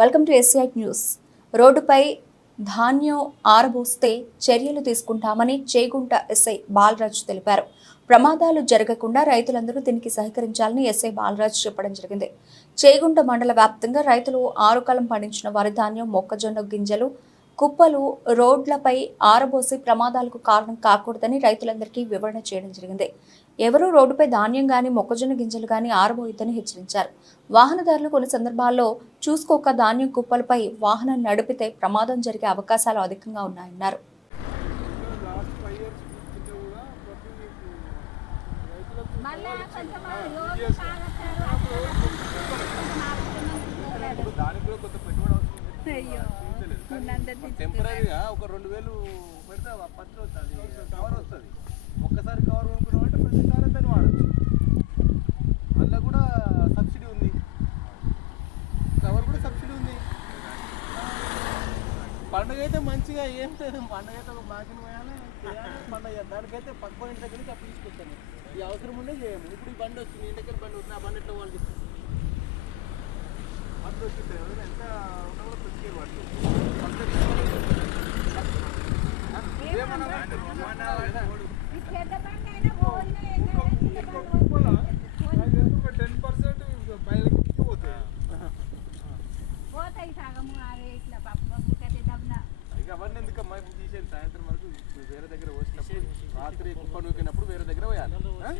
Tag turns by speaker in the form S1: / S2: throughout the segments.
S1: Welcome to SI news. రోడ్డుపై ధాన్యం ఆరబోస్తే చర్యలు తీసుకుంటామని చేగుంట ఎస్ఐ బాలరాజు తెలిపారు. ప్రమాదాలు జరగకుండా రైతులందరూ దీనికి సహకరించాలని ఎస్ఐ బాలరాజు చెప్పడం జరిగింది. చేగుంట మండల వ్యాప్తంగా రైతులు ఆరుకాలం పండించిన వరి ధాన్యం మొక్కజొన్న గింజలు కుప్పలు రోడ్లపై ఆరబోసి ప్రమాదాలకు కారణం కాకూడదని రైతులందరికీ వివరణ చేయడం జరిగింది. ఎవరూ రోడ్డుపై ధాన్యం గాని మొక్కజొన్న గింజలు గాని ఆరబోయొద్దని హెచ్చరించారు. వాహనదారులు కొన్ని సందర్భాల్లో చూసుకోక ధాన్యం కుప్పలపై వాహనం నడిపితే ప్రమాదం జరిగే అవకాశాలు అధికంగా ఉన్నాయన్నారు.
S2: అయ్యో.
S3: టెంపరీగా ఒక రెండు వేలు పెడితే ఆ వస్తుంది కవర్ వస్తుంది. ఒక్కసారి కవర్ కొనుక్కున్నాం అంటే ప్రతిసారి దాన్ని వాడచ్చు. అందులో కూడా సబ్సిడీ ఉంది. కవర్ కూడా సబ్సిడీ ఉంది. పండుగ అయితే మంచిగా ఏం లేదు. పండుగ అయితే ఒక మాకిన వేయాలి పండుగ దానికైతే పక్క ఇంటి దగ్గరికి అప్పు తీసుకొచ్చాను. ఈ అవసరం ఉండే చేయము. ఇప్పుడు ఈ బండి వస్తుంది ఇంటికి బండి వస్తుంది ఆ బండి ఎట్లా వాళ్ళు అవన్నీ ఎందుకు అమ్మాయి తీసేది సాయంత్రం వరకు వేరే దగ్గర పోసినప్పుడు రాత్రి కుప్ప నూకినప్పుడు వేరే దగ్గర పోయాలి ఆ?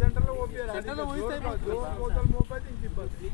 S4: సెంటర్లో పోతే
S3: సెంటర్లో
S4: ఇంక ఇబ్బంది